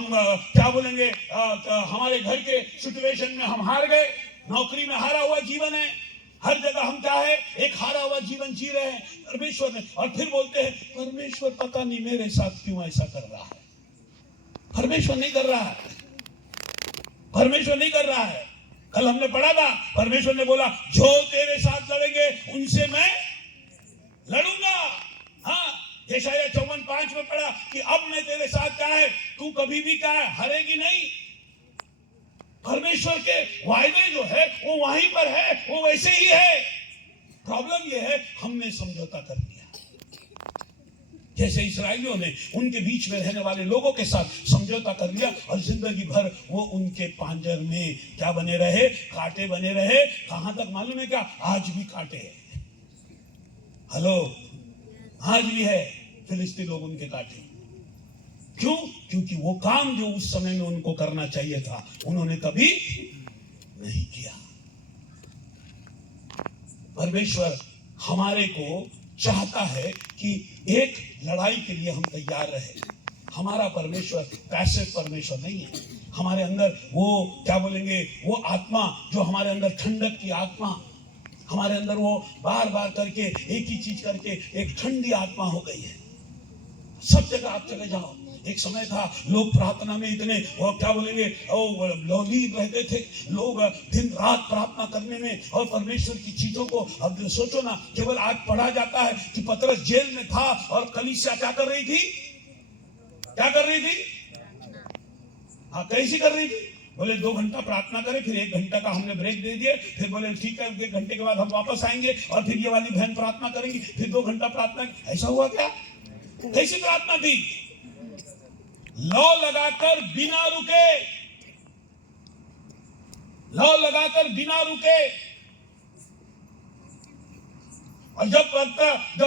हम क्या बोलेंगे, हमारे घर के सिचुएशन में हम हार गए, नौकरी में हारा हुआ जीवन है, हर जगह हम क्या है, एक हारा हुआ जीवन जी रहे हैं परमेश्वर ने। और फिर बोलते हैं परमेश्वर पता नहीं मेरे साथ क्यों ऐसा कर रहा है। परमेश्वर नहीं कर रहा है, परमेश्वर नहीं कर रहा है। कल हमने पढ़ा था, परमेश्वर ने बोला जो तेरे साथ लड़ेंगे उनसे मैं लड़ूंगा। हाँ, यशायाह 54:5 में पढ़ा कि अब मैं तेरे साथ क्या है, तू कभी भी क्या है, हारेगी नहीं। परमेश्वर के वायदे जो है वो वहीं पर है, वो वैसे ही है। प्रॉब्लम ये है हमने समझौता कर लिया। जैसे इस्राएलियों ने उनके बीच में रहने वाले लोगों के साथ समझौता कर लिया और जिंदगी भर वो उनके पांजर में क्या बने रहे, कांटे बने रहे। कहां तक मालूम है क्या, आज भी कांटे हैं। हेलो, आज भी है फिलिस्तीन लोग उनके कांटे। क्यों? क्योंकि वो काम जो उस समय में उनको करना चाहिए था उन्होंने कभी नहीं किया। परमेश्वर हमारे को चाहता है कि एक लड़ाई के लिए हम तैयार रहे। हमारा परमेश्वर पैसिव परमेश्वर नहीं है। हमारे अंदर वो क्या बोलेंगे, वो आत्मा जो हमारे अंदर ठंडक की आत्मा, हमारे अंदर वो बार बार करके एक ही चीज करके एक ठंडी आत्मा हो गई है। सब जगह आप चले जाओ, एक समय था लोग प्रार्थना में इतने वो क्या बोलेंगे लौलीन रहते थे, लोग दिन रात प्रार्थना करने में और परमेश्वर की चीजों को। अब सोचो ना, केवल आज पढ़ा जाता है कि पतरस जेल में था और कलीसिया क्या कर रही थी, क्या कर रही थी, हाँ कैसी कर रही थी, बोले 2 घंटा प्रार्थना करें, फिर 1 घंटा का हमने ब्रेक दे दिए, फिर बोले ठीक है 1 घंटे के बाद हम वापस आएंगे और फिर ये वाली बहन प्रार्थना करेंगी, फिर 2 घंटा प्रार्थना। ऐसा हुआ क्या? कैसी प्रार्थना थी? लौ लगाकर बिना रुके, लौ लगाकर बिना रुके। और जब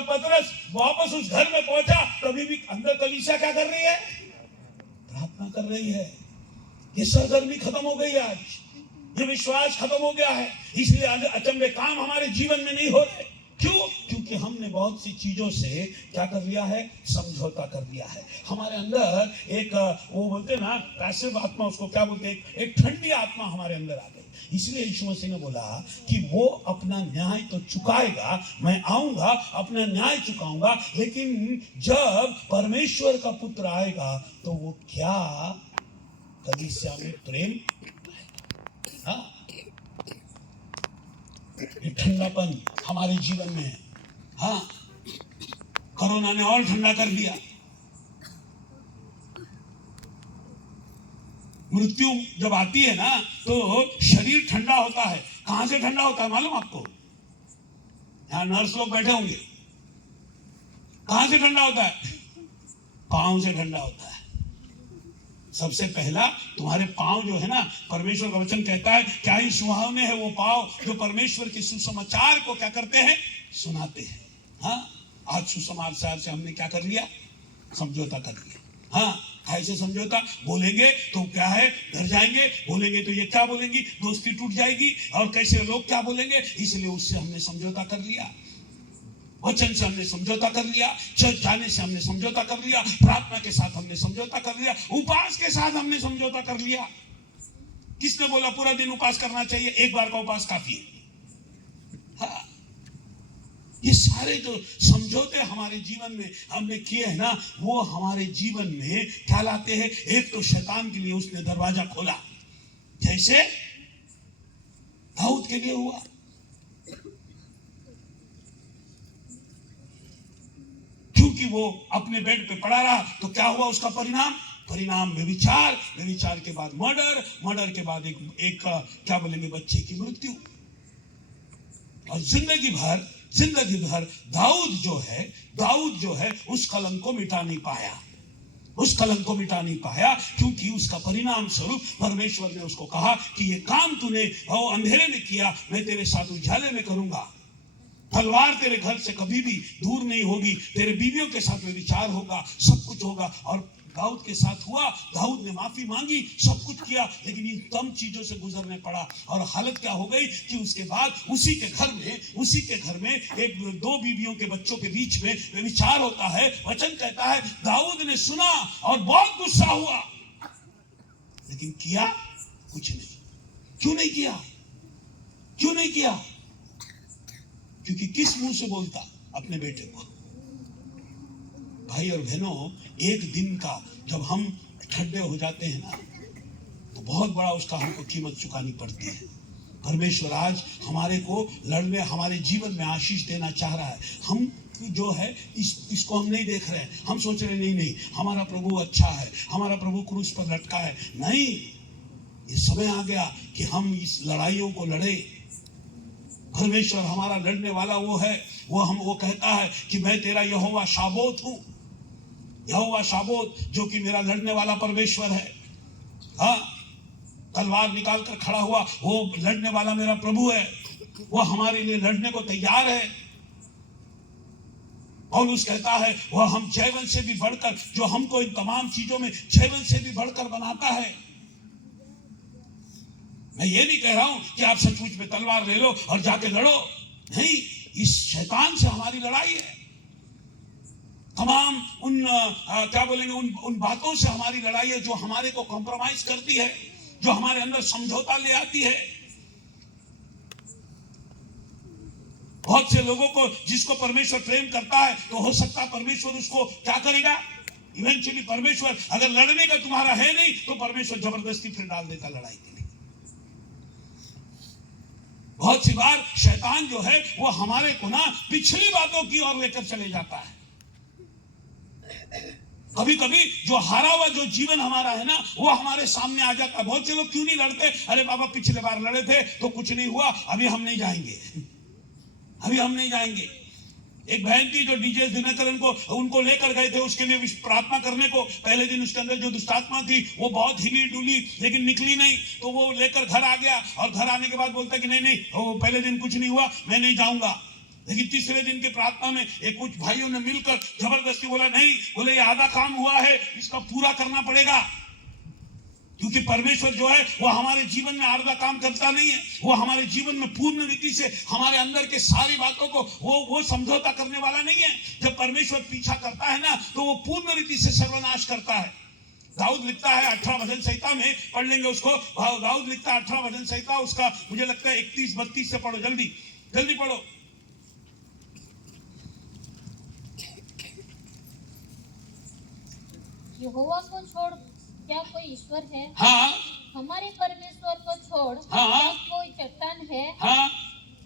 पतरस वापस उस घर में पहुंचा तभी भी अंदर कलीसिया क्या कर रही है, प्रार्थना कर रही है। ये सरगर्मी खत्म हो गई है, आज ये विश्वास खत्म हो गया है। इसलिए अचंभे काम हमारे जीवन में नहीं हो रहे। क्यों? क्योंकि हमने बहुत सी चीजों से क्या कर लिया है, समझौता कर लिया है। हमारे अंदर एक वो बोलते ना पैसिव आत्मा, उसको क्या बोलते हैं, एक ठंडी आत्मा हमारे अंदर आ गई। इसलिए यीशु मसीह ने बोला कि वो अपना न्याय तो चुकाएगा, मैं आऊंगा अपना न्याय चुकाऊंगा, लेकिन जब परमेश्वर का पुत्र आएगा तो वो क्या कलीसिया में प्रेम, हाँ, ये ठंडापन हमारे जीवन में है। हाँ, कोरोना ने और ठंडा कर दिया। मृत्यु जब आती है ना तो शरीर ठंडा होता है। कहां से ठंडा होता है मालूम आपको? यहां नर्स लोग बैठे होंगे। कहां से ठंडा होता है? पांव से ठंडा होता है। सबसे पहला तुम्हारे पांव जो है ना, परमेश्वर का वचन कहता है क्या ही सुहावने है वो पांव जो परमेश्वर के सुसमाचार को क्या करते हैं, सुनाते हैं। हाँ, आज सुसमाचार से हमने क्या कर लिया, समझौता कर लिया। हाँ, कैसे समझौता? बोलेंगे तो क्या है, घर जाएंगे, बोलेंगे तो ये क्या बोलेंगी, दोस्ती टूट जाएगी, और कैसे लोग क्या बोलेंगे, इसलिए उससे हमने समझौता कर लिया। वचन से हमने समझौता कर लिया, चर्च जाने से हमने समझौता कर लिया, प्रार्थना के साथ हमने समझौता कर लिया, उपवास के साथ हमने समझौता कर लिया। किसने बोला पूरा दिन उपवास करना चाहिए? एक बार का उपवास काफी है। हाँ, ये सारे जो समझौते हमारे जीवन में हमने किए हैं ना, वो हमारे जीवन में क्या लाते हैं? एक तो शैतान के लिए उसने दरवाजा खोला, जैसे दाऊद के लिए हुआ। क्योंकि वो अपने बेड पे पड़ा रहा तो क्या हुआ उसका परिणाम व्यभिचार, व्यभिचार के बाद मर्डर, मर्डर के बाद एक क्या बोलेंगे, बच्चे की मृत्यु। और जिंदगी भर दाऊद जो है उस कलंक को मिटा नहीं पाया, क्योंकि उसका परिणाम स्वरूप परमेश्वर ने उसको कहा कि ये काम तूने अंधेरे में किया, मैं तेरे साथ उजाले में करूंगा। तलवार तेरे घर से कभी भी दूर नहीं होगी, तेरे बीवियों के साथ व्यभिचार होगा, सब कुछ होगा। और दाऊद के साथ हुआ, दाऊद ने माफी मांगी, सब कुछ किया, लेकिन इन कम चीजों से गुजरने पड़ा। और हालत क्या हो गई कि उसके बाद उसी के घर में एक 2 बीवियों के बच्चों के बीच में व्यभिचार होता है। वचन कहता है दाऊद ने सुना और बहुत गुस्सा हुआ। लेकिन किया कुछ नहीं। क्यों नहीं किया? क्यों नहीं किया? क्योंकि किस मुंह से बोलता अपने बेटे को? भाई और बहनों, एक दिन का जब हम ठंडे हो जाते हैं ना, तो बहुत बड़ा उसका हमको कीमत चुकानी पड़ती है। परमेश्वर आज हमारे को लड़ने, हमारे जीवन में आशीष देना चाह रहा है। हम जो है इसको हम नहीं देख रहे हैं। हम सोच रहे नहीं, हमारा प्रभु अच्छा है, हमारा प्रभु क्रूस पर लटका है। नहीं, ये समय आ गया कि हम इस लड़ाइयों को लड़े। परमेश्वर हमारा लड़ने वाला वो है। वो कहता है कि मैं तेरा यहोवा शाबोत हूं। यहोवा शाबोत, जो कि मेरा लड़ने वाला परमेश्वर है। हाँ, तलवार निकाल कर खड़ा हुआ वो लड़ने वाला मेरा प्रभु है। वो हमारे लिए लड़ने को तैयार है। पौलुस कहता है वह हम जैवन से भी बढ़कर, जो हमको इन तमाम चीजों में जैवन से भी बढ़कर बनाता है। मैं ये नहीं कह रहा हूं कि आप सचमुच में तलवार ले लो और जाके लड़ो। नहीं, इस शैतान से हमारी लड़ाई है। तमाम क्या बोलेंगे, उन बातों से हमारी लड़ाई है जो हमारे को कॉम्प्रोमाइज करती है, जो हमारे अंदर समझौता ले आती है। बहुत से लोगों को, जिसको परमेश्वर प्रेम करता है, तो हो सकता है परमेश्वर उसको क्या करेगा, इवेंचुअली परमेश्वर अगर लड़ने का तुम्हारा है नहीं तो परमेश्वर जबरदस्ती फिर डाल देता लड़ाई के लिए। बहुत सी बार शैतान जो है वो हमारे को ना पिछली बातों की ओर लेकर चले जाता है। कभी कभी जो हारा हुआ जो जीवन हमारा है ना, वो हमारे सामने आ जाता है। बहुत से लोग क्यों नहीं लड़ते? अरे बाबा पिछले बार लड़े थे तो कुछ नहीं हुआ, अभी हम नहीं जाएंगे, अभी हम नहीं जाएंगे। एक बहन थी जो डीजे दिनकरन को उनको लेकर गए थे उसके लिए प्रार्थना करने को। पहले दिन उसके अंदर जो दुष्टात्मा थी वो बहुत हिली डुली, लेकिन निकली नहीं। तो वो लेकर घर आ गया और घर आने के बाद बोलता कि नहीं, वो पहले दिन कुछ नहीं हुआ, मैं नहीं जाऊंगा। लेकिन तीसरे दिन के प्रार्थना में एक कुछ भाइयों ने मिलकर जबरदस्ती बोला, नहीं, बोले ये आधा काम हुआ है, इसका पूरा करना पड़ेगा। क्योंकि परमेश्वर जो है वो हमारे जीवन में आधा काम करता नहीं है। वो हमारे जीवन में पूर्ण रीति से हमारे अंदर के सारी बातों को वो समझौता करने वाला नहीं है। जब परमेश्वर पीछा करता है ना, तो वो पूर्ण रीति से सर्वनाश करता है। दाऊद लिखता है 18 भजन संहिता में, पढ़ लेंगे उसको। दाऊद लिखता है 18 भजन संहिता, उसका मुझे लगता है 31-32 से पढ़ो, जल्दी जल्दी पढ़ो। यहोवा को छोड़ क्या कोई ईश्वर है? हाँ, हमारे परमेश्वर को छोड़ हाँ, क्या कोई चट्टान है? हाँ,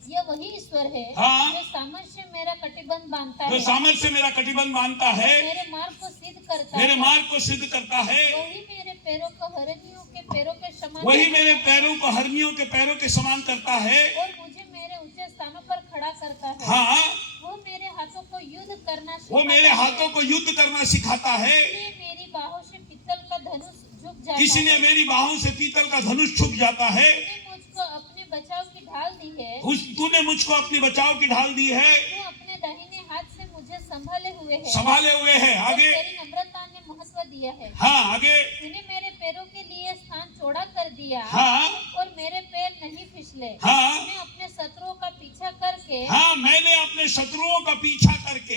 यह वही ईश्वर है, हाँ, जो सामर्थ्य से मेरा कटिबंध बांधता जो है, सामर्थ्य से मेरा कटिबंध बांधता है, मेरे मार्ग को सिद्ध करता मेरे है। मार्ग को सिद्ध करता है। वही मेरे पैरों को हरनियों के पैरों के समान, वही मेरे पैरों को हरनियों के पैरों के समान करता है। और मुझे मेरे ऊंचे स्थानों पर खड़ा करता है। हाँ, वो मेरे हाथों को युद्ध करना वो मेरे हाथों को युद्ध करना सिखाता है। इसलिए मेरी बाहों से पीतल का धनुष झुक जाता इसलिए है। मेरी बाहों से पीतल का धनुष झुक जाता है। तूने मुझको अपने बचाव की ढाल दी है। तूने मुझको अपने बचाव की ढाल दी है। तू अपने दाहिने हाथ से मुझे संभाले हुए है। संभाले हुए है। आगे, तेरी नम्रता ने महत्व दिया है। हाँ, आगे, तूने मेरे पैरों के लिए स्थान चौड़ा कर दिया, हाँ, और मेरे पैर नहीं फिसले। हाँ, मैं अपने शत्रुओं का पीछा करके हाँ, मैंने अपने शत्रुओं का पीछा करके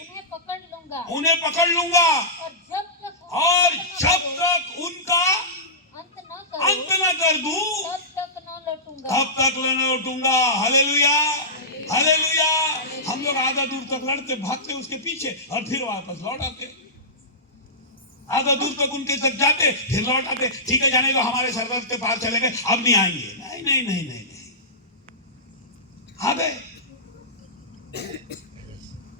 उन्हें पकड़ लूंगा, उन्हें पकड़ लूंगा, और जब तक उनका अंत न कर दूं, तब तक न लौटूंगा। तब तक न लौटूंगा। Hallelujah, hallelujah. हम लोग आधा दूर तक लड़ते, भागते उसके पीछे और फिर वापस लौट आते। आधा दूर तक उनके तक जाते, फिर लौट आते। ठीक है, जाने दो, हमारे सरदर्द के पार चले गए, अब नहीं आएंगे। नहीं नहीं नहीं नहीं नहीं, आ गए।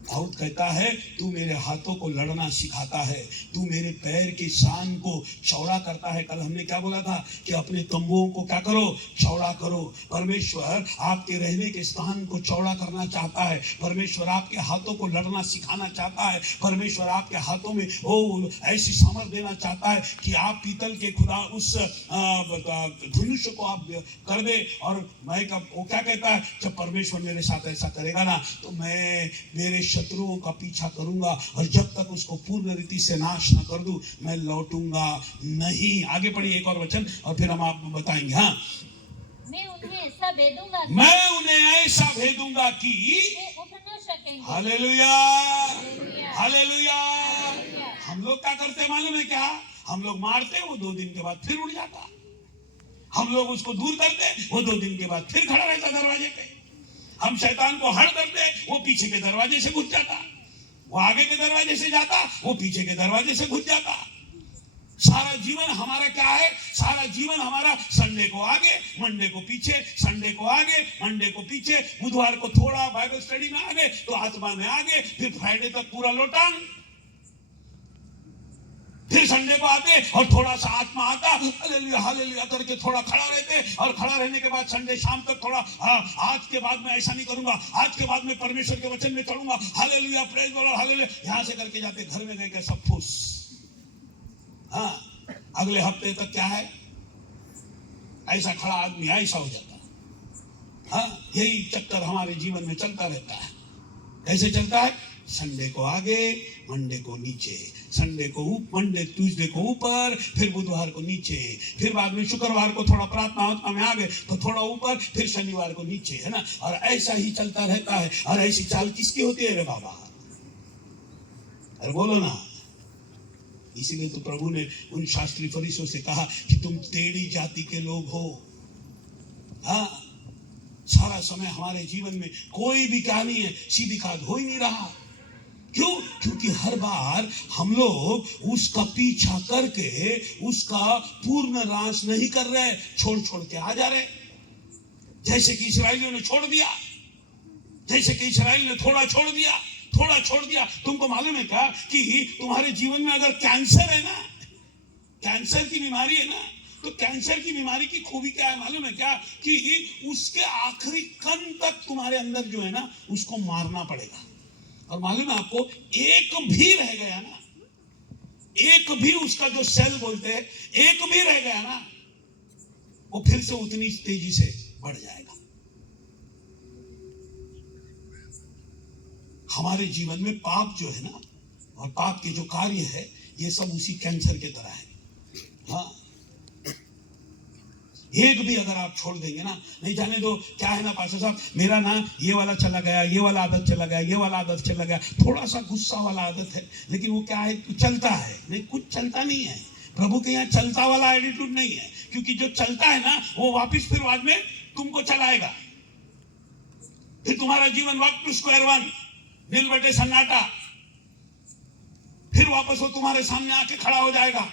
दाऊद कहता है, तू मेरे हाथों को लड़ना सिखाता है, तू मेरे पैर के शान को चौड़ा करता है। कल हमने क्या बोला था कि अपने तंबुओं को क्या करो, चौड़ा करो। परमेश्वर आपके रहने के स्थान को चौड़ा करना चाहता है। परमेश्वर आपके हाथों को लड़ना सिखाना चाहता है। परमेश्वर आपके हाथों में वो ऐसी सामर्थ देना चाहता है कि आप पीतल के खुदा उस धनुष को आप कर दे। और मैं वो क्या कहता है, जब परमेश्वर मेरे साथ ऐसा करेगा ना, तो मैं मेरे शत्रुओं का पीछा करूंगा, और जब तक उसको पूर्ण रीति से नाश न कर दूं, मैं लौटूंगा नहीं। आगे पढ़िए एक और वचन, और फिर हम आपको बताएंगे। हाँ, मैं उन्हें ऐसा भेदूंगा, मैं उन्हें ऐसा भेदूंगा कि वे उठ न सकेंगे। Hallelujah, hallelujah. हम लोग क्या करते हैं मालूम है क्या? हम लोग मारते, वो 2 दिन के बाद फिर उड़ जाता। हम लोग उसको दूर करते, वो 2 दिन के बाद फिर खड़ा रहता दरवाजे पे। हम शैतान को हड़ करते, वो पीछे के दरवाजे से घुस जाता। वो आगे के दरवाजे से जाता, वो पीछे के दरवाजे से घुस जाता। सारा जीवन हमारा क्या है? सारा जीवन हमारा संडे को आगे, मंडे को पीछे, संडे को आगे, मंडे को पीछे, बुधवार को थोड़ा बाइबल स्टडी में आगे, तो आत्मा में आगे, फिर फ्राइडे तक पूरा लोटांग, फिर संडे को आते और थोड़ा सा आत्मा आता, हालेलुया हालेलुया करके थोड़ा खड़ा रहते, और खड़ा रहने के बाद संडे शाम तक थोड़ा, आज के बाद मैं ऐसा नहीं करूंगा, आज के बाद मैं परमेश्वर के वचन में चलूंगा, hallelujah praise the Lord hallelujah, यहां से करके जाते, घर में गए के सब फुस। हाँ, अगले हफ्ते तक क्या है? ऐसा खड़ा आदमी ऐसा हो जाता। हाँ, यही चक्कर हमारे जीवन में चलता रहता है। कैसे चलता है? संडे को आगे, मंडे को नीचे, संडे को मंडे ट्यूसडे को ऊपर, फिर बुधवार को नीचे, फिर बाद में शुक्रवार को थोड़ा प्रार्थना आत्मा में आगे, तो थोड़ा ऊपर, फिर शनिवार को नीचे, है ना। और ऐसा ही चलता रहता है। और ऐसी चाल किसकी होती है रे बाबा? अरे बोलो ना। इसीलिए तो प्रभु ने उन शास्त्री फरीसियों से कहा कि तुम टेढ़ी जाति के लोग हो। हाँ, सारा समय हमारे जीवन में कोई भी क्या नहीं है, सीधी खाद हो ही नहीं रहा। क्यों? क्योंकि हर बार हम लोग उसका पीछा करके उसका पूर्ण नाश नहीं कर रहे, छोड़ छोड़ के आ जा रहे। जैसे कि इस्राएलियों ने छोड़ दिया, जैसे कि इस्राएल ने थोड़ा छोड़ दिया, थोड़ा छोड़ दिया। तुमको मालूम है क्या कि तुम्हारे जीवन में अगर कैंसर है ना, कैंसर की बीमारी है ना, तो कैंसर की बीमारी की खूबी क्या है मालूम है क्या? कि उसके आखिरी कण तक तुम्हारे अंदर जो है ना, उसको मारना पड़ेगा। और मालूम है आपको, एक भी रह गया ना, एक भी उसका जो सेल बोलते हैं, एक भी रह गया ना, वो फिर से उतनी तेजी से बढ़ जाएगा। हमारे जीवन में पाप जो है ना, और पाप के जो कार्य है, ये सब उसी कैंसर के तरह है। हाँ, एक भी अगर आप छोड़ देंगे ना, नहीं जाने दो क्या है ना पास्टर साहब, मेरा ना ये वाला चला गया, ये वाला आदत चला गया, ये वाला आदत चला गया, थोड़ा सा गुस्सा वाला आदत है, लेकिन वो क्या है, चलता है। नहीं, कुछ चलता नहीं है। प्रभु के यहाँ चलता वाला एटीट्यूड नहीं है, क्योंकि जो चलता है ना, वो वापिस फिर बाद में तुमको चलाएगा। फिर तुम्हारा जीवन बैक टू स्क्वायर वन, दिल बटे सन्नाटा, फिर वापस वो तुम्हारे सामने आके खड़ा हो जाएगा।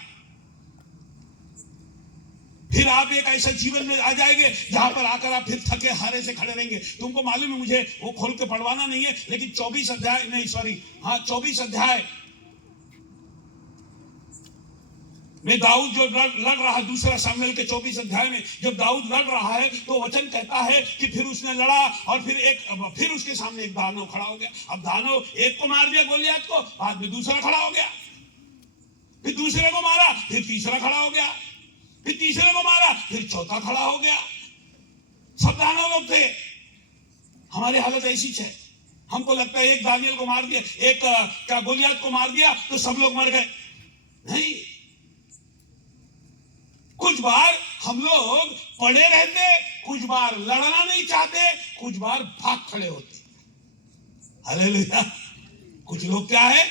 फिर आप एक ऐसा जीवन में आ जाएंगे जहां पर आकर आप फिर थके हारे से खड़े रहेंगे। तुमको मालूम है, मुझे वो खोल के पढ़वाना नहीं है, लेकिन 24 अध्याय नहीं, सॉरी, हाँ 24 अध्याय में दाऊद जो लड़ रहा है, दूसरा शमूएल के 24 अध्याय में जब दाऊद लड़ रहा है, तो वचन कहता है कि फिर उसने लड़ा, और फिर उसके सामने एक दानव खड़ा हो गया। अब दानव एक को मार दिया गोलियत को, बाद में दूसरा खड़ा हो गया, फिर दूसरे को मारा, फिर तीसरा खड़ा हो गया, फिर तीसरे को मारा, फिर चौथा खड़ा हो गया। सब दानव लोग थे। हमारी हालत ऐसी है, हमको लगता है एक दानियल को मार दिया, एक क्या गोलियत को मार दिया तो सब लोग मर गए। नहीं, कुछ बार हम लोग पड़े रहते, कुछ बार लड़ना नहीं चाहते, कुछ बार भाग खड़े होते। हालेलुया। कुछ लोग क्या है,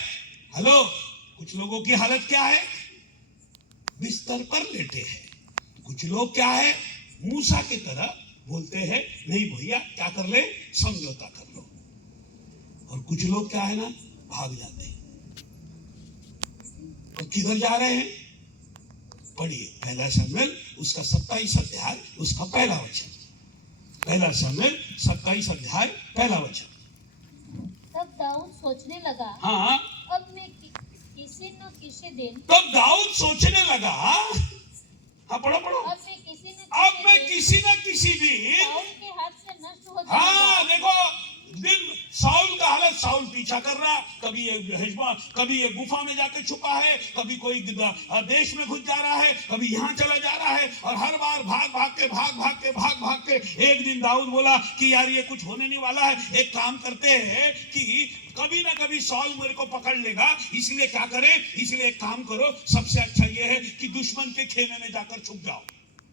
हेलो, कुछ लोगों की हालत क्या है, बिस्तर पर लेटे हैं। कुछ लोग क्या है, मूसा की तरह बोलते हैं, नहीं भैया क्या कर ले, समझौता कर लो। और कुछ लोग क्या है ना, भाग जाते हैं। तो किधर जा रहे हैं? पढ़िए पहला शमूएल उसका 27 अध्याय उसका पहला वचन। पहला शमूएल 27 अध्याय पहला वचन। तब दाऊद सोचने लगा, हाँ, अब मैं किसी न किसी दिन, तब दाऊद सोचने लगा, हाँ पढ़ो पढ़ो, अब मैं किसी न किसी दिन साउल के हाथ से नष्ट हो हाँ, जाऊंगा। देखो दिन साउल का हालत, साउल पीछा कर रहा, कभी ये हिजमा, कभी ये गुफा में जाके छुपा है, कभी कोई देश में घुस जा रहा है, कभी यहाँ चला जा रहा है, और हर बार भाग भाग के एक दिन दाऊद बोला कि यार ये कुछ होने नहीं वाला है, एक काम करते हैं कि कभी ना कभी साउल मेरे को पकड़ लेगा, इसलिए क्या करें, इसलिए एक काम करो, सबसे अच्छा ये है कि दुश्मन के खेमे में जाकर छुप जाओ।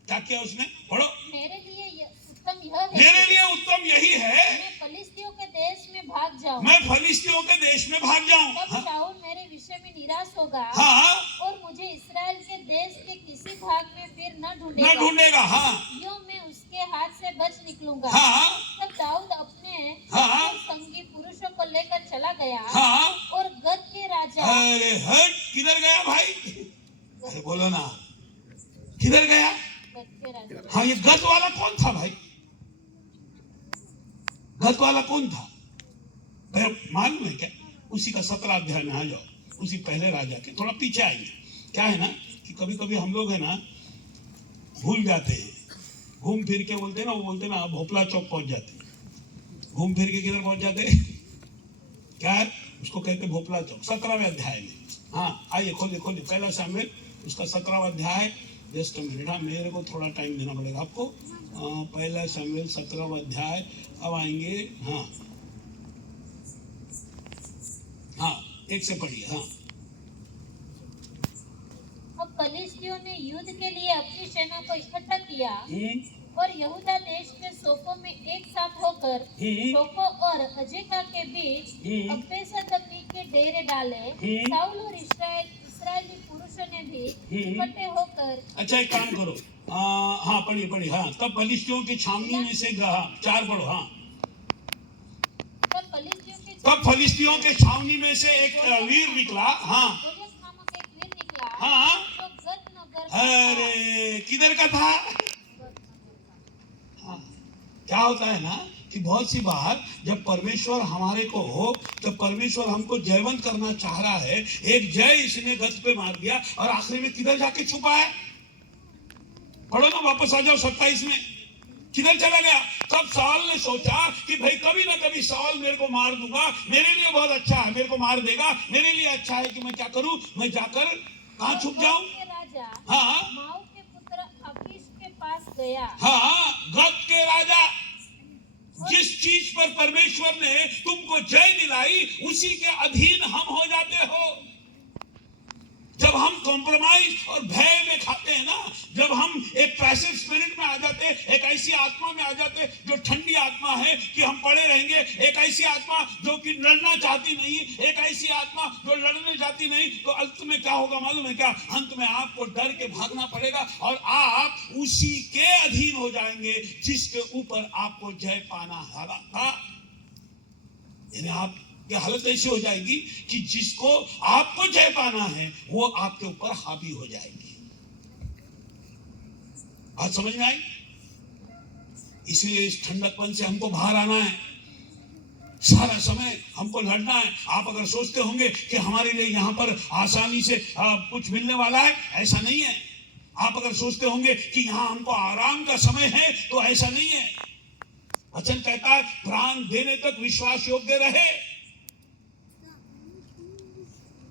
क्या किया उसने, पढ़ो। मेरे लिए उत्तम यह है मेरे कि लिए उत्तम यही है मैं फलिस्तियों के देश में भाग जाऊं। मैं फलिस्तियों के देश में भाग जाऊं। तब शाऊल मेरे विषय में निराश होगा हाँ, और मुझे इस्राएल के देश के किसी भाग में फिर न न ढूंढेगा। ढूंढेगा। हाँ यूं मैं उसके हाथ से बच निकलूंगा। हाँ तब दाऊद अपने हाँ। संगी पुरुषों को लेकर चला गया हाँ। और गद के राजा अरे हट, किधर गया भाई? अरे बोलो ना, किधर गया? गद के राजा हाँ, ये गत वाला कौन था भाई? गत वाला कौन था मालूम है क्या? उसी का 17 अध्याय में आ जाओ, उसी पहले राजा के थोड़ा पीछे आएंगे। क्या है ना कि कभी कभी हम लोग है ना भूल जाते हैं, घूम फिर के बोलते हैं ना, वो बोलते हैं ना भोपला चौक पहुंच जाते हैं। घूम फिर के किधर पहुंच जाते हैं? क्या है उसको कहते भोपला चौक। 17वें अध्याय में, हाँ आइए खोलिए खोलिए, पहला शामिल उसका 17वां अध्याय। जस्ट मिनट, हाँ मेरे को थोड़ा टाइम देना पड़ेगा आपको। पहला शामिल 17वां अध्याय, अब आएंगे। हाँ हाँ, एक से पढ़िए। हाँ, अब फलिस्तियों ने युद्ध के लिए अपनी सेना को इकट्ठा किया और यहूदा देश के सोको में एक साथ होकर सोको और अजेका के बीच अब्बेसदमी के डेरे डाले। शाऊल और इस्राएली पुरुषों ने भी इकट्ठे होकर। अच्छा एक काम करो, हाँ पढ़िए पढ़िए। हाँ, तब फलिस्तियों की छावनी में से 4 पढ़ो। हाँ, तब फलिस्तियों के छावनी में से एक वीर निकला। हाँ गोलियत नामक एक वीर निकला हाँ। जो गत नगर का अरे किधर का था? हाँ, क्या होता है ना कि बहुत सी बार जब परमेश्वर हमारे को हो, जब परमेश्वर हमको जयवंत करना चाह रहा है, एक जय इसने गत पे मार दिया और आखिरी में किधर जाके छुपा है? पढ़ो ना, वापस आ जाओ 27 में, किधर चला गया? तब शाऊल ने सोचा कि भाई कभी ना कभी शाऊल मेरे को मार दूंगा, मेरे लिए बहुत अच्छा है, मेरे को मार देगा, मेरे लिए अच्छा है कि मैं क्या करूं, मैं जाकर कहाँ छुप जाऊं? राजा हाँ माओ के पुत्र अकीश के पास गया। हाँ, गत के राजा। जिस चीज पर परमेश्वर ने तुमको जय दिलाई उसी के अधीन हम हो जाते हो। जब हम कॉम्प्रोमाइज और भय में खाते हैं ना, जब हम एक पैसिव स्पिरिट में आ जाते, एक ऐसी आत्मा में आ जाते जो ठंडी आत्मा है कि हम पड़े रहेंगे, एक ऐसी आत्मा जो कि लड़ना चाहती नहीं, एक ऐसी आत्मा जो लड़ने जाती नहीं, तो अंत में क्या होगा मालूम है क्या? अंत में आपको डर के भागना पड़ेगा और आप उसी के अधीन हो जाएंगे जिसके ऊपर आपको जय पाना था। यानी आप ये हालत ऐसी हो जाएगी कि जिसको आपको जय पाना है वो आपके ऊपर हावी हो जाएगी। बात समझ में आई? इसलिए इस ठंडकपन से हमको बाहर आना है। सारा समय हमको लड़ना है। आप अगर सोचते होंगे कि हमारे लिए यहाँ पर आसानी से कुछ मिलने वाला है, ऐसा नहीं है। आप अगर सोचते होंगे कि यहाँ हमको आराम का समय है, तो ऐसा नहीं है। वचन कहता है प्राण देने तक विश्वास योग्य रहे।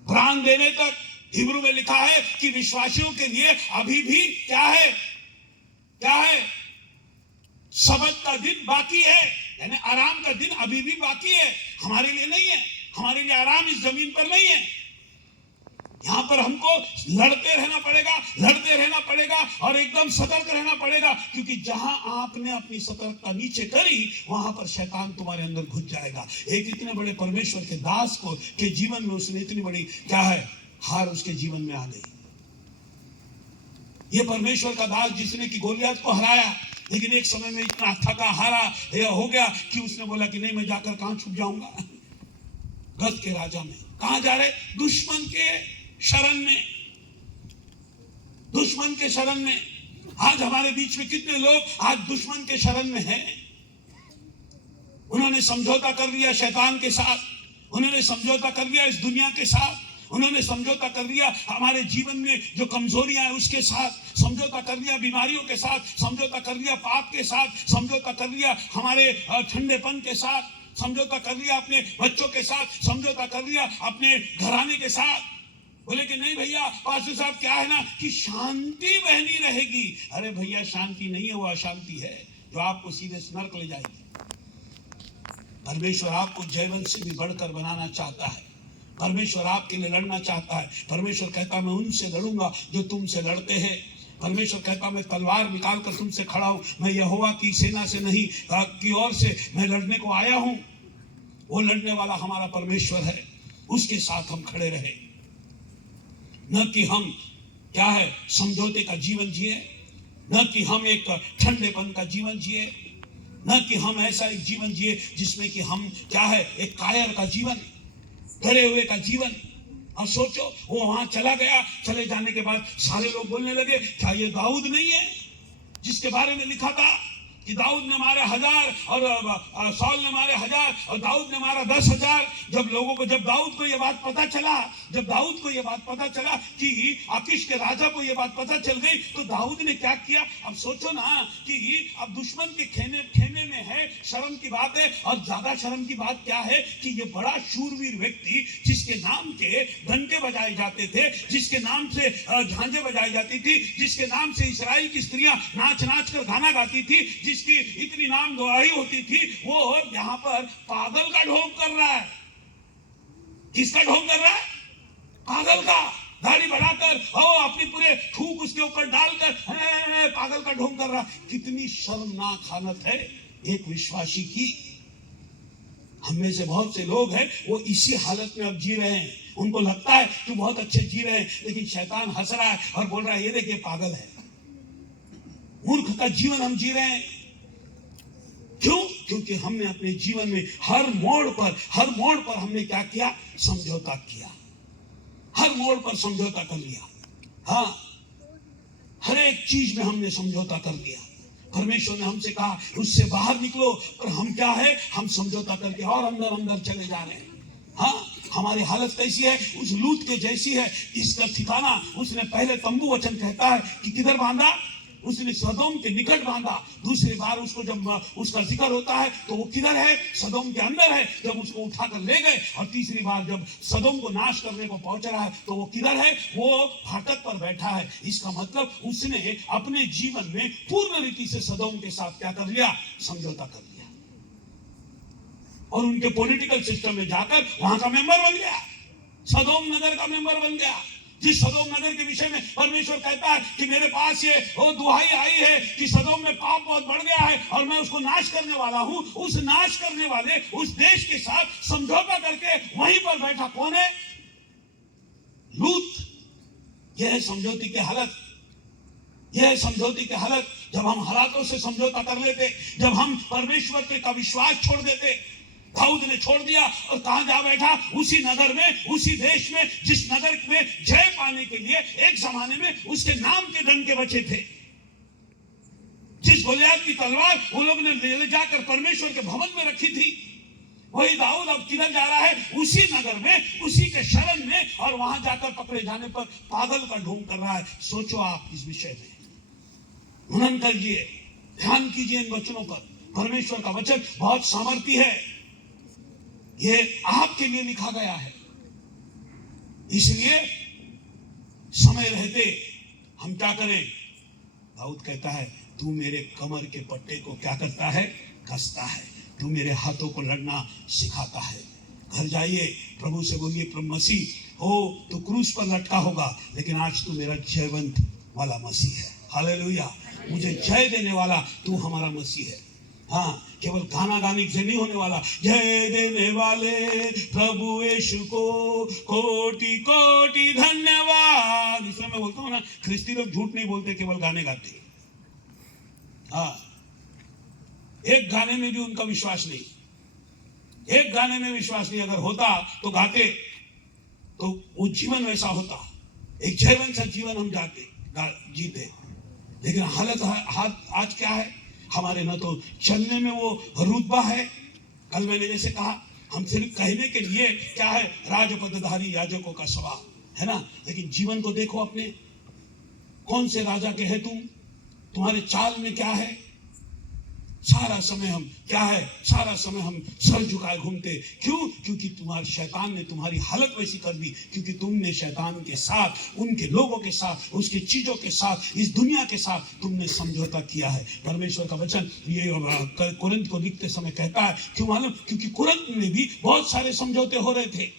प्राण देने तक, हिब्रू में लिखा है कि विश्वासियों के लिए अभी भी क्या है? क्या है? सबत का दिन बाकी है, यानी आराम का दिन अभी भी बाकी है। हमारे लिए नहीं है, हमारे लिए आराम इस जमीन पर नहीं है। यहाँ पर हमको लड़ते रहना पड़ेगा और एकदम सतर्क रहना पड़ेगा, क्योंकि जहां आपने अपनी सतर्कता नीचे करी वहां पर शैतान तुम्हारे अंदर घुस जाएगा। एक इतने बड़े परमेश्वर के दास को के जीवन में उसने इतनी बड़ी क्या है हार उसके जीवन में आ गई। ये परमेश्वर का दास जिसने कि गोलियत को हराया, लेकिन एक समय में इतना थका हारा हो गया कि उसने बोला कि नहीं, मैं जाकर कहां छुप जाऊंगा? गत के राजा में। कहां जा रहे? दुश्मन के शरण में, दुश्मन के शरण में। आज हमारे बीच में कितने लोग आज दुश्मन के शरण में हैं। उन्होंने समझौता कर लिया शैतान के साथ, उन्होंने समझौता कर लिया इस दुनिया के साथ, उन्होंने समझौता कर लिया हमारे जीवन में जो कमजोरियां हैं उसके साथ, समझौता कर लिया बीमारियों के साथ, समझौता कर लिया पाप के साथ, समझौता कर लिया हमारे ठंडेपन के साथ, समझौता कर लिया अपने बच्चों के साथ, समझौता कर लिया अपने घराने के साथ। बोले कि नहीं भैया पास्टर साहब क्या है ना कि शांति बहनी रहेगी। अरे भैया शांति नहीं है, वो अशांति है जो आपको सीधे नरक ले जाएगी। परमेश्वर आपको जयवंत से भी बढ़कर बनाना चाहता है। परमेश्वर आपके लिए लड़ना चाहता है। परमेश्वर कहता है मैं उनसे लड़ूंगा जो तुमसे लड़ते हैं। परमेश्वर कहता मैं तलवार निकाल कर तुमसे खड़ा हूं, मैं यहोवा की सेना से नहीं की ओर से मैं लड़ने को आया हूं। वो लड़ने वाला हमारा परमेश्वर है, उसके साथ हम खड़े रहे, न कि हम क्या है समझौते का जीवन जिए, न कि हम एक ठंडेपन का जीवन जिए, न कि हम ऐसा एक जीवन जिए जिसमें कि हम क्या है एक कायर का जीवन, डरे हुए का जीवन। अब सोचो वो वहां चला गया, चले जाने के बाद सारे लोग बोलने लगे क्या ये दाऊद नहीं है जिसके बारे में लिखा था कि दाऊद ने मारे 1000 और सौल ने मारे 1000 और दाऊद ने मारा 10,000। जब दाऊद को ये बात पता चला कि आकीश के राजा को ये बात पता चल गई, तो दाऊद ने क्या किया। अब सोचो ना कि अब दुश्मन के खेमे में है, शर्म की बात है। और ज्यादा शर्म की बात क्या है कि ये बड़ा शूरवीर व्यक्ति जिसके नाम के डंके बजाए जाते थे, जिसके नाम से झांझे बजाई जाती थी, जिसके नाम से इस्राएल की स्त्रियां नाच नाच कर गाना गाती थी, जिसकी इतनी नाम दुआई होती थी, वो यहां पर पागल का ढोंग कर रहा है। किसका ढोंग कर रहा है? पागल का। दाढ़ी बढ़ाकर अपनी पूरे थूक उसके ऊपर डालकर पागल का ढोंग कर रहा। कितनी शर्मनाक हालत है एक विश्वासी की। हम में से बहुत से लोग हैं वो इसी हालत में अब जी रहे हैं। उनको लगता है कि बहुत अच्छे जी रहे हैं, लेकिन शैतान हंस रहा है और बोल रहा है ये देखिए पागल है। मूर्ख का जीवन हम जी रहे हैं। क्यों? क्योंकि हमने अपने जीवन में हर मोड़ पर हमने क्या किया? समझौता किया। हर मोड़ पर समझौता कर लिया। हाँ, हर एक चीज में हमने समझौता कर लिया। परमेश्वर ने हमसे कहा उससे बाहर निकलो, पर हम क्या है, हम समझौता करके और अंदर चले जा रहे हैं। हाँ, हमारी हालत कैसी है? उस लूत के जैसी है। इसका ठिकाना उसने पहले तंबू वचन कहता है कि किधर बांधा? उसने सदोम के निकट बांधा। दूसरी बार उसको जब उसका जिक्र होता है तो वो किधर है? सदोम के अंदर है, जब उसको उठाकर ले गए। और तीसरी बार जब सदोम को नाश करने को पहुंच रहा है तो वो किधर है? वो फाटक पर बैठा है। इसका मतलब उसने अपने जीवन में पूर्ण रीति से सदोम के साथ क्या कर लिया? समझौता कर लिया। और उनके पॉलिटिकल सिस्टम में जाकर वहां का मेंबर बन गया, सदोम नगर का मेंबर बन गया। जिस सदोम नगर के विषय में परमेश्वर कहता है कि मेरे पास ये दुहाई आई है कि सदोम में पाप बहुत बढ़ गया है और मैं उसको नाश करने वाला हूं। उस नाश करने वाले उस देश के साथ समझौता करके वहीं पर बैठा कौन है? लूत। यह है समझौती की हालत। यह है समझौती की हालत। जब हम हालातों से समझौता कर लेते, जब हम परमेश्वर पे का विश्वास छोड़ देते। दाऊद ने छोड़ दिया और कहां जा बैठा? उसी नगर में, उसी देश में, जिस नगर में जय पाने के लिए एक जमाने में उसके नाम के डंके बचे थे। जिस गोलियत की तलवार वो लोग ने ले जाकर परमेश्वर के भवन में रखी थी, वही दाऊद अब किधर जा रहा है? उसी नगर में, उसी के शरण में। और वहां जाकर पकड़े जाने पर पागल का ढोंग कर रहा है। सोचो आप इस विषय में मनन करिए, ध्यान कीजिए इन वचनों पर। परमेश्वर का वचन बहुत सामर्थी है। ये आपके लिए लिखा गया है। इसलिए समय रहते हम क्या करें? दाऊद कहता है तू मेरे कमर के पट्टे को क्या करता है? कसता है। तू मेरे हाथों को लड़ना सिखाता है। घर जाइए, प्रभु से बोलिए प्रभु मसीह हो तो क्रूस पर लटका होगा, लेकिन आज तू मेरा जयवंत वाला मसीह है। हालेलुया। मुझे जय देने वाला तू हमारा मसीह है। हाँ, केवल गाना गाने से नहीं होने वाला। जय देने वाले प्रभु यीशु को कोटि कोटि धन्यवाद। इसमें मैं बोलता हूँ ना, ख्रिस्ती लोग झूठ नहीं बोलते, केवल गाने गाते। हाँ, एक गाने में भी उनका विश्वास नहीं। एक गाने में विश्वास नहीं। अगर होता तो गाते, तो वो जीवन वैसा होता। एक जयवंत सा जीवन हम जीते। लेकिन हालत आज क्या है? हमारे न तो चलने में वो रुतबा है। कल मैंने जैसे कहा, हम सिर्फ कहने के लिए क्या है, राजपदधारी याजकों का स्वभाव है ना, लेकिन जीवन को देखो अपने। कौन से राजा के है तुम? तुम्हारे चाल में क्या है? सारा समय हम क्या है? सारा समय हम सर झुकाए घूमते। क्यों? क्योंकि तुम्हारे शैतान ने तुम्हारी हालत वैसी कर दी। क्योंकि तुमने शैतान के साथ, उनके लोगों के साथ, उसकी चीजों के साथ, इस दुनिया के साथ तुमने समझौता किया है। परमेश्वर का वचन ये कुरिन्थ को लिखते समय कहता है, क्यों मालूम? क्योंकि कुरिन्थ में भी बहुत सारे समझौते हो रहे थे।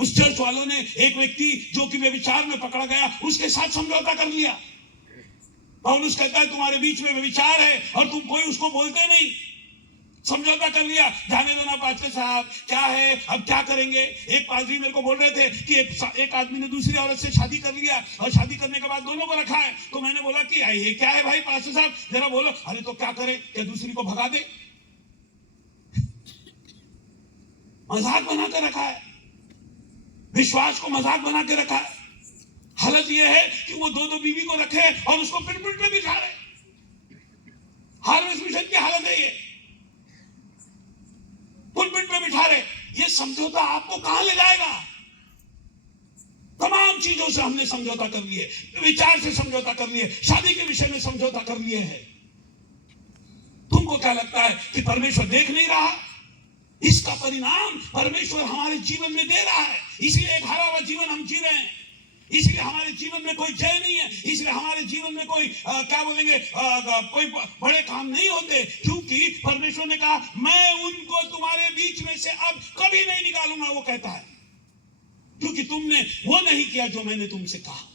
उस चर्च वालों ने एक व्यक्ति जो कि व्यभिचार में पकड़ा गया उसके साथ समझौता कर लिया। पौलुस कहता है तुम्हारे बीच में व्यभिचार है और तुम कोई उसको बोलते नहीं। समझौता कर लिया, जाने देना पास्टर साहब, क्या है अब क्या करेंगे। एक पादरी मेरे को बोल रहे थे कि एक आदमी ने दूसरी औरत से शादी कर लिया और शादी करने के बाद दोनों को रखा है। तो मैंने बोला कि ये क्या है भाई पास्टर साहब, जरा बोलो। अरे तो क्या करे, क्या दूसरी को भगा दे? मजाक बना के रखा है, विश्वास को मजाक बना के रखा है। हालत यह है कि वो दो बीवी को रखे और उसको पिट में बिठा रहे। हार्वेस्ट मिशन की हालत है ये, पुलपिट में बिठा रहे। ये समझौता आपको कहां ले जाएगा? तमाम चीजों से हमने समझौता कर लिए, विचार से समझौता कर लिए, शादी के विषय में समझौता कर लिए है। तुमको क्या लगता है कि परमेश्वर देख नहीं रहा? इसका परिणाम परमेश्वर हमारे जीवन में दे रहा है। इसलिए एक हारा हुआ जीवन हम जी रहे हैं। इसलिए हमारे जीवन में कोई जय नहीं है। इसलिए हमारे जीवन में कोई क्या बोलेंगे कोई बड़े काम नहीं होते, क्योंकि परमेश्वर ने कहा मैं उनको तुम्हारे बीच में से अब कभी नहीं निकालूंगा। वो कहता है क्योंकि तुमने वो नहीं किया जो मैंने तुमसे कहा।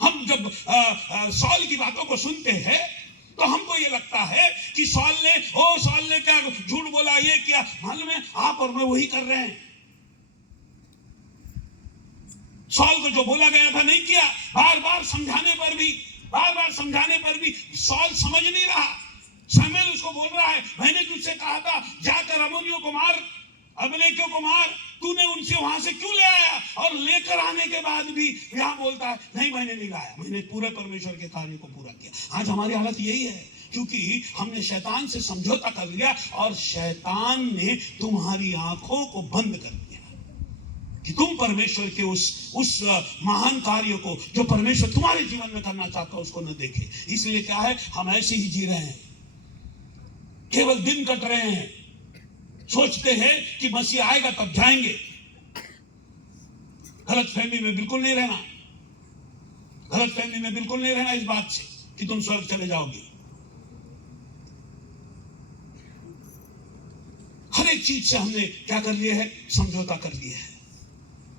हम जब सॉल की बातों को सुनते हैं तो हमको ये लगता है कि सॉल ने क्या झूठ बोला, ये किया। मालूम है आप और मैं वही कर रहे हैं। सॉल को जो बोला गया था नहीं किया। बार बार समझाने पर भी सॉल समझ नहीं रहा। शमूएल उसको बोल रहा है मैंने तुझसे कहा था जाकर अम्मोनियों को मार, अबीमेलेकियों को मार, तूने उनसे वहां से क्यों ले आया? और लेकर आने के बाद भी यहां बोलता है नहीं मैंने नहीं लाया, मैंने पूरे परमेश्वर के कार्य को पूरा किया। आज हमारी हालत यही है, क्योंकि हमने शैतान से समझौता कर लिया और शैतान ने तुम्हारी आंखों को बंद कर दिया कि तुम परमेश्वर के उस महान कार्य को जो परमेश्वर तुम्हारे जीवन में करना चाहता है उसको न देखे। इसलिए क्या है, हम ऐसे ही जी रहे हैं, केवल दिन कट रहे हैं, सोचते हैं कि मसीह आएगा तब जाएंगे। गलतफहमी में बिल्कुल नहीं रहना, गलतफहमी में बिल्कुल नहीं रहना इस बात से कि तुम स्वर्ग चले जाओगे। हर एक चीज से हमने क्या कर लिया है, समझौता कर लिया है।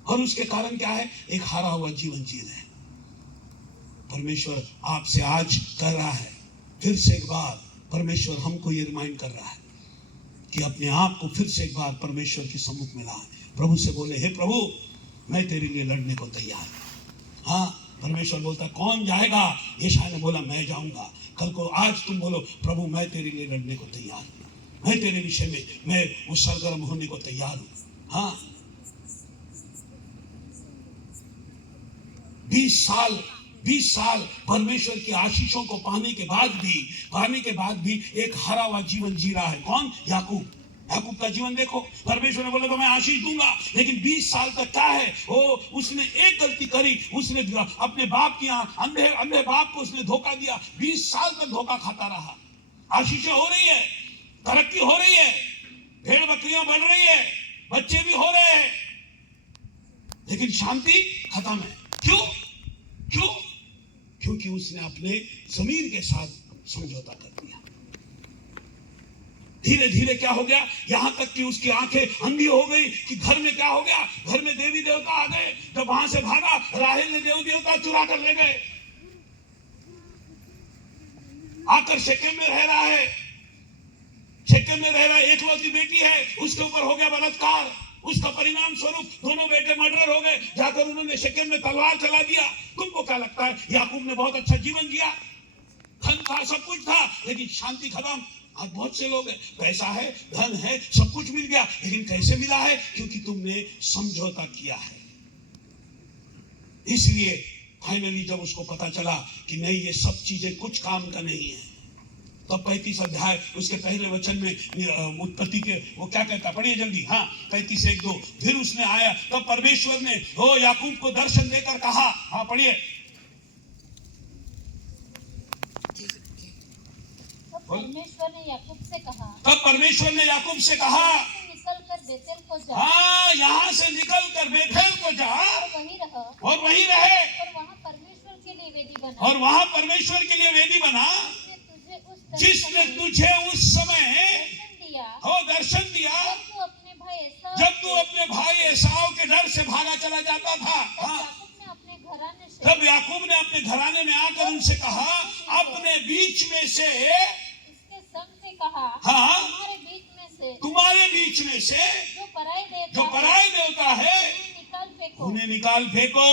और उसके कारण क्या है, एक हारा हुआ जीवन जी रहे हैं। परमेश्वर आपसे आज कह रहा है, फिर से एक बार परमेश्वर हमको ये रिमाइंड कर रहा है कि अपने आप को फिर से एक बार परमेश्वर के सम्मुख में लाए। प्रभु से बोले हे प्रभु मैं तेरे लिए लड़ने को तैयार हूं। हाँ, परमेश्वर बोलता कौन जाएगा? यशायाह ने बोला मैं जाऊंगा। कल को आज तुम बोलो प्रभु मैं तेरे लिए लड़ने को तैयार हूं, मैं तेरे विषय में मैं वो सरगर्म होने को तैयार हूं। हाँ, 20 साल परमेश्वर की आशीषों को पाने के बाद भी एक हरा हुआ जीवन जी रहा है। कौन? याकूब का जीवन देखो। परमेश्वर ने बोला तो मैं आशीष दूंगा, लेकिन 20 साल तक क्या है, वो उसने एक गलती करी, उसने अपने बाप की अंधे बाप को उसने धोखा दिया। 20 साल तक धोखा खाता रहा। आशीषें हो रही है, तरक्की हो रही है, भेड़ बकरियां बढ़ रही है, बच्चे भी हो रहे हैं, लेकिन शांति खत्म है। क्यों? क्योंकि उसने अपने ज़मीर के साथ समझौता कर दिया। धीरे धीरे क्या हो गया, यहां तक कि उसकी आंखें अंधी हो गई कि घर में क्या हो गया, घर में देवी देवता आ गए। जब वहां से भागा, राहेल ने देवी देवता चुरा कर ले गए। आकर शेकेम में रह रहा है, एकलौती बेटी है, उसके ऊपर हो गया बलात्कार। उसका परिणाम स्वरूप दोनों बेटे मर्डर हो गए। जाकर उन्होंने शेकेम में तलवार चला दिया। तुमको क्या लगता है, याकूब ने बहुत अच्छा जीवन जिया, धन था, सब कुछ था, लेकिन शांति खत्म। आज बहुत से लोग हैं, पैसा है, धन है, सब कुछ मिल गया, लेकिन कैसे मिला है? क्योंकि तुमने समझौता किया है। इसलिए फाइनली जब उसको पता चला कि नहीं ये सब चीजें कुछ काम का नहीं है, तब 35 अध्याय उसके पहले वचन में उत्पत्ति के वो क्या कहता, पढ़िए जल्दी। हाँ, 35:1-2। फिर उसने आया, तब परमेश्वर ने याकूब को दर्शन देकर कहा। हाँ पढ़िए। तब परमेश्वर ने याकूब से कहा निकल कर बेतेल को जा। हाँ, यहाँ से निकल कर बेतेल को जा और वहीं रहे और वहाँ परमेश्वर के लिए वेदी बना जिसने तुझे उस समय दर्शन दिया। तू अपने भाई एसाव जब तू अपने भाई एसाव के डर से भागा चला जाता था, हाँ, तब याकूब ने अपने घराने से तब याकूब ने अपने घराने में आकर उनसे कहा, अपने बीच में से, इसके संग से कहा, हाँ, तुम्हारे बीच में से तुम्हारे बीच में से जो पराए देवता है उन्हें निकाल फेंको,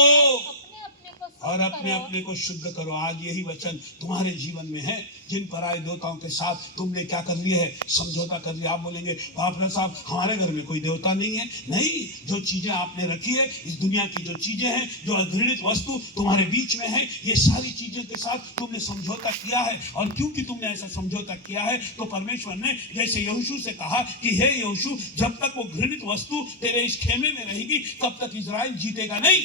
और अपने अपने अपने को शुद्ध करो। आज यही वचन तुम्हारे जीवन में है। जिन पराये देवताओं के साथ तुमने क्या कर लिया है, समझौता कर लिया। आप बोलेंगे बापरा साहब हमारे घर में कोई देवता नहीं है। नहीं, जो चीजें आपने रखी है, इस दुनिया की जो चीजें हैं, जो अघृणित वस्तु तुम्हारे बीच में है, ये सारी चीजों के साथ तुमने समझौता किया है। और क्योंकि तुमने ऐसा समझौता किया है, तो परमेश्वर ने जैसे यहोशू से कहा कि हे यहोशू, जब तक वो घृणित वस्तु तेरे इस खेमे में रहेगी, तब तक इजराइल जीतेगा नहीं।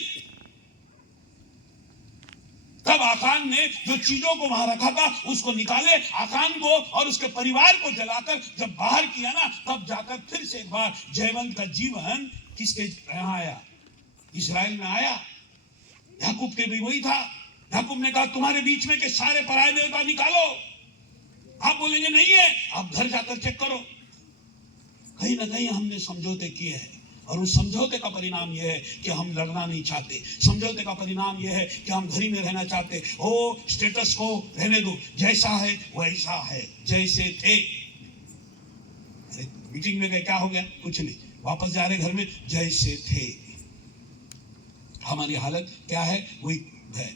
तब आकान ने जो चीजों को वहां रखा था उसको निकाले, आकान को और उसके परिवार को जलाकर जब बाहर किया ना, तब जाकर फिर से एक बार जयवंत का जीवन किसके यहाँ आया? इस्राएल में आया। याकूब के भी वही था। याकूब ने कहा तुम्हारे बीच में के सारे पराये देवता निकालो। आप बोलेंगे नहीं है, आप घर जाकर चेक करो। कहीं ना कहीं हमने समझौते किए हैं, और उस समझौते का परिणाम यह है कि हम लड़ना नहीं चाहते। समझौते का परिणाम यह है कि हम घर ही में रहना चाहते। ओ स्टेटस को रहने दो, जैसा है वैसा है, जैसे थे। अरे मीटिंग में गए, क्या हो गया? कुछ नहीं, वापस जा रहे घर में, जैसे थे। हमारी हालत क्या है? वही है,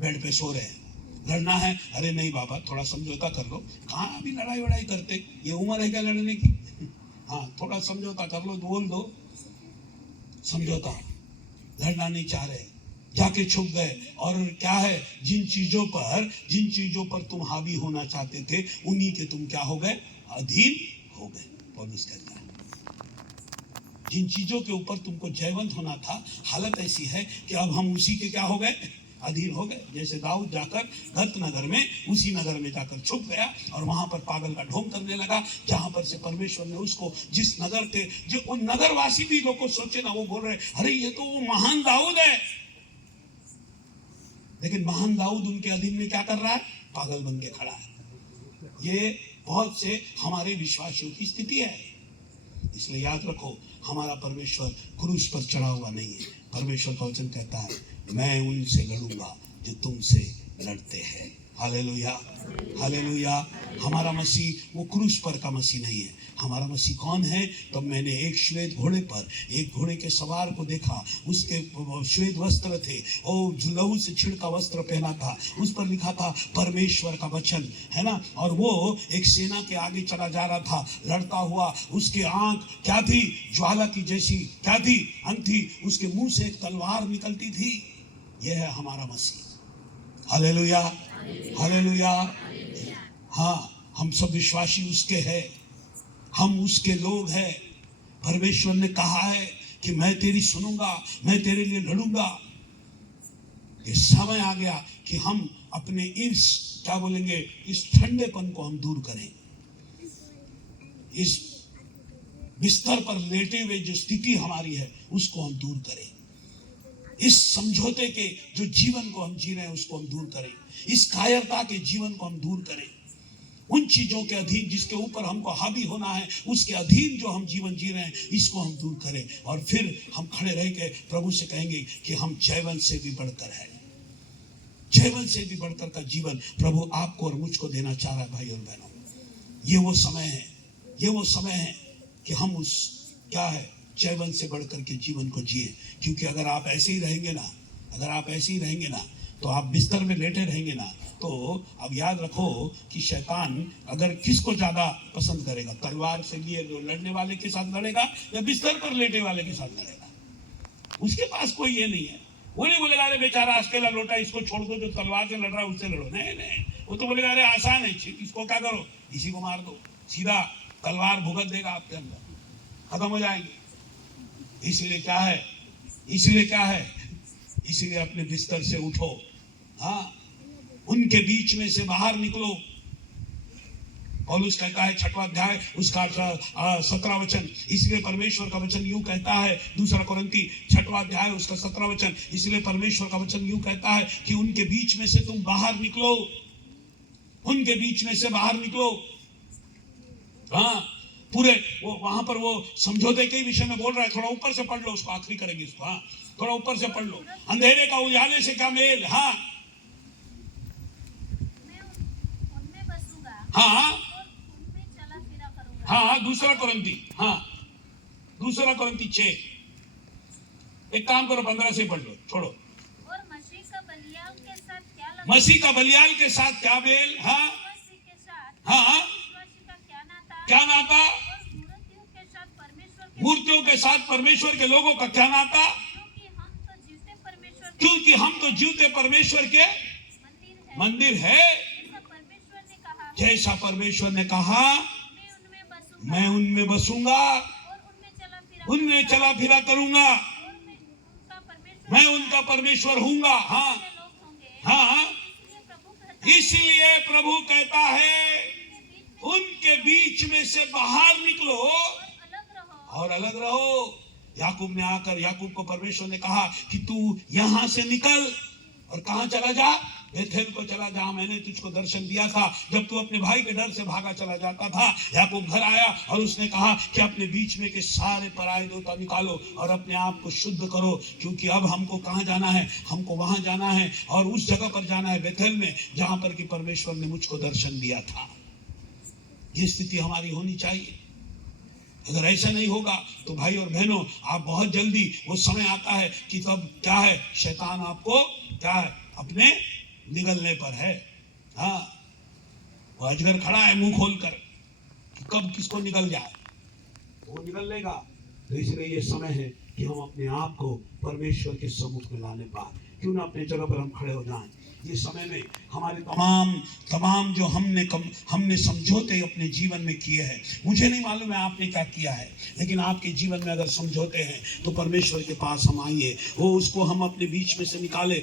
बेड पे सो रहे हैं। लड़ना है, अरे नहीं बाबा थोड़ा समझौता कर लो। कहाँ अभी लड़ाई वड़ाई करते, ये उम्र है क्या लड़ने की? हाँ, थोड़ा समझौता कर लो, बोल दो समझौता। लड़ना नहीं चाह रहे, जाके छुप गए। और क्या है, जिन चीजों पर तुम हावी होना चाहते थे, उन्हीं के तुम क्या हो गए? अधीन हो गए। पौलुस कहता है जिन चीजों के ऊपर तुमको जयवंत होना था, हालत ऐसी है कि अब हम उसी के क्या हो गए? अधीन हो गए। जैसे दाऊद जाकर गत नगर में, उसी नगर में जाकर छुप गया और वहां पर पागल का ढोंग करने लगा, जहां पर से परमेश्वर ने उसको, जिस नगर के जो उन नगरवासी भी लोग को सोचे ना, वो बोल रहे अरे ये तो वो महान दाऊद है। लेकिन महान दाऊद उनके अधीन में क्या कर रहा है? पागल बन के खड़ा है। ये बहुत से हमारे विश्वासियों की स्थिति है। इसलिए याद रखो, हमारा परमेश्वर क्रूस पर चढ़ा हुआ नहीं है। परमेश्वर का वचन कहता है मैं उनसे लड़ूंगा जो तुमसे लड़ते हैं। Hallelujah, hallelujah. हमारा मसीह वो क्रूस पर का मसीह नहीं है। हमारा मसीह कौन है? तो मैंने एक श्वेत घोड़े पर एक घोड़े के सवार को देखा, उसके श्वेत वस्त्र थे, और लहू से छिड़का वस्त्र पहना था, उस पर लिखा था परमेश्वर का वचन, है ना। और वो एक सेना के आगे चला जा रहा था लड़ता हुआ। उसकी आंख क्या थी? ज्वाला की जैसी क्या थी? अंक थी। उसके मुंह से एक तलवार निकलती थी। यह है हमारा मसीह। Hallelujah, hallelujah. हाँ, हम सब विश्वासी उसके हैं, हम उसके लोग हैं। परमेश्वर ने कहा है कि मैं तेरी सुनूंगा, मैं तेरे लिए लड़ूंगा। ये समय आ गया कि हम अपने इस क्या बोलेंगे, इस ठंडेपन को हम दूर करें। इस बिस्तर पर लेटे हुए जो स्थिति हमारी है, उसको हम दूर करें। इस समझौते के जो जीवन को हम जी रहे हैं, उसको हम दूर करें। इस कायरता के जीवन को हम दूर करें। उन चीजों के अधीन जिसके ऊपर हमको हावी होना है, उसके अधीन जो हम जीवन जी रहे हैं, इसको हम दूर करें। और फिर हम खड़े रह के प्रभु से कहेंगे कि हम जयवंत से भी बढ़कर है। जयवंत से भी बढ़कर का जीवन प्रभु आपको और मुझको देना चाह रहा है। भाई और बहनों, ये वो समय है, ये वो समय है कि हम उस क्या है जयवंत से बढ़कर के जीवन को जिए। क्योंकि अगर आप ऐसे ही रहेंगे ना, अगर आप ऐसे ही रहेंगे ना, तो आप बिस्तर में लेटे रहेंगे ना, तो अब याद रखो कि शैतान अगर किसको ज्यादा पसंद करेगा, तलवार से लिए लड़ने वाले के साथ लड़ेगा या बिस्तर पर लेटे वाले के साथ लड़ेगा? उसके पास कोई ये नहीं है। वो नहीं बोलेगा अरे बेचारा अकेला लोटा, इसको छोड़ दो, जो तलवार से लड़ रहा है उससे लड़ो। नहीं नहीं, वो तो बोलेगा अरे आसान है, इसको क्या करो, इसी को मार दो, सीधा तलवार भुगत देगा आपके अंदर, खत्म हो जाएंगे। इसलिए क्या है, इसलिए क्या है, इसलिए अपने बिस्तर से उठो। हाँ, उनके बीच में से बाहर निकलो। पौलुस कहता है 6वां अध्याय उसका 17वां वचन, इसलिए परमेश्वर का वचन यूं कहता है, 2 कोरिन्थी 6वां अध्याय उसका 17वां वचन, इसलिए परमेश्वर का वचन यूं कहता है कि उनके बीच में से तुम बाहर निकलो, उनके बीच में से बाहर निकलो। हाँ, पूरे वो वहां पर वो समझौते के विषय में बोल रहा है। थोड़ा ऊपर से पढ़ लो उसको, आखिरी करेंगे इसको। हाँ, थोड़ा ऊपर से पढ़ लो। अंधेरे का उजाले से क्या मेल। हाँ मैं उनमें बसूंगा हाँ और उनमें चला फिरा करूंगा। हाँ। दूसरा कोरिन्थी, हाँ दूसरा कोरिन्थी 6। एक काम करो, 15 से पढ़ लो, छोड़ो। और मसीह का बलियाल के साथ क्या लगा? मसीह का बलियाल के साथ क्या मेल। हाँ विश्वासी के साथ हाँ। विश्वासी का क्या नाता? क्या नाता? और मूर्तियों के साथ परमेश्वर के, मूर्तियों के साथ परमेश्वर के लोगों का क्या नाता? क्योंकि हम तो जीवते परमेश्वर के क्योंकि हम तो जीवते परमेश्वर के मंदिर है। मंदिर है। जैसा परमेश्वर ने कहा, जैसा परमेश्वर ने कहा, मैं उनमें बसूंगा मैं उनमें बसूंगा, और उनमें चला फिरा करूंगा, और मैं उनका परमेश्वर हूंगा। हाँ लोग होंगे। हाँ। इसलिए प्रभु कहता है, इसलिए प्रभु कहता है, उनके बीच में से बाहर निकलो अलग रहो। और अलग रहो। याकूब ने आकर, याकूब को परमेश्वर ने कहा कि तू यहां से निकल और कहां चला जा? बेथेल को चला जा। मैंने तुझको दर्शन दिया था जब तू अपने भाई के डर से भागा चला जाता था। याकूब घर आया और उसने कहा कि अपने बीच में के सारे पराये देवता निकालो और अपने आप को शुद्ध करो, क्योंकि अब हमको कहां जाना है? हमको वहां जाना है और उस जगह पर जाना है, बेथेल में, जहां पर कि परमेश्वर ने मुझको दर्शन दिया था। ये स्थिति हमारी होनी चाहिए। अगर ऐसा नहीं होगा तो भाई और बहनों, आप बहुत जल्दी वो समय आता है कि तब क्या है, शैतान आपको क्या है, अपने निगलने पर है। हाँ, वो अजगर खड़ा है मुंह खोलकर, कब किसको निगल जाए, वो निगल लेगा। तो इसलिए ये समय है कि हम अपने आप को परमेश्वर के सम्मुख में लाने पाए। क्यों ना अपने जगह पर हम खड़े हो जाएं। ये समय में हमारे तमाम जो हमने समझौते अपने जीवन में किए हैं, मुझे नहीं मालूम है आपने क्या किया है, लेकिन आपके जीवन में अगर समझौते हैं तो परमेश्वर के पास हम आइए, वो उसको हम अपने बीच में से निकाले।